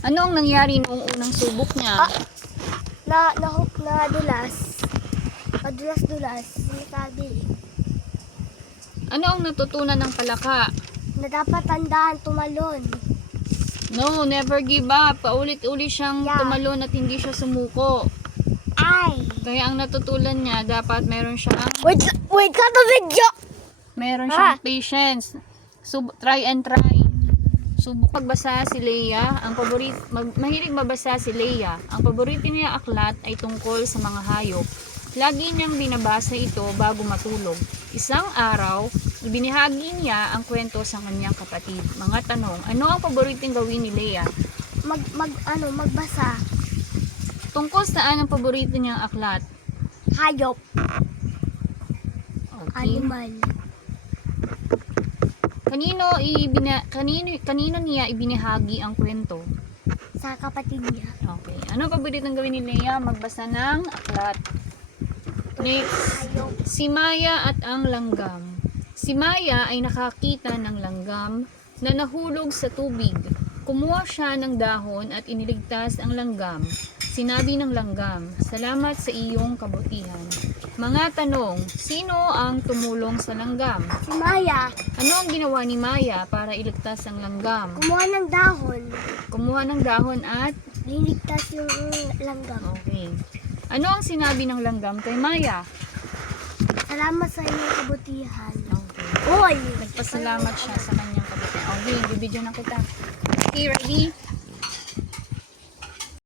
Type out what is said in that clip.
Ano ang nangyari noong unang subok niya? Nadulas. Madulas-dulas. Sinasabi. Ano ang natutunan ng palaka? Na dapat tandaan tumalon. No, never give up. Paulit-ulit siyang Yeah. tumalon at hindi siya sumuko. Ay! Kaya ang natutunan niya, dapat meron siyang Wait ka to video! siyang patience. Try and try. Subok magbasa si Leia. Mahilig mabasa si Leia. Ang paborito niya aklat ay tungkol sa mga hayop. Lagi niyang binabasa ito bago matulog. Isang araw, ibinahagi niya ang kwento sa kanyang kapatid. Mga tanong, ano ang paboritong gawin ni Leia? Magbasa. Tungkol saan ang paborito niyang aklat? Hayop. Okay. Animal. Kanino niya ibinahagi ang kwento? Sa kapatid niya. Okay. Ano ang paboritong gawin ni Leia? Magbasa ng aklat. Next, Hayop. si Maya at ang langgam. Si Maya ay nakakita ng langgam na nahulog sa tubig. Kumuha siya ng dahon at iniligtas ang langgam. Sinabi ng langgam, "Salamat sa iyong kabutihan." Mga tanong, sino ang tumulong sa langgam? Si Maya, Ano ang ginawa ni Maya para iligtas ang langgam? kumuha ng dahon. Kumuha ng dahon at Liligtas yung langgam. okay. Ano ang sinabi ng langgam kay Maya? Salamat sa iyong kabutihan. Okay. Hoy! Nagpasalamat siya sa kanyang kabutihan. Okay, bibidyo na kita. Okay, ready?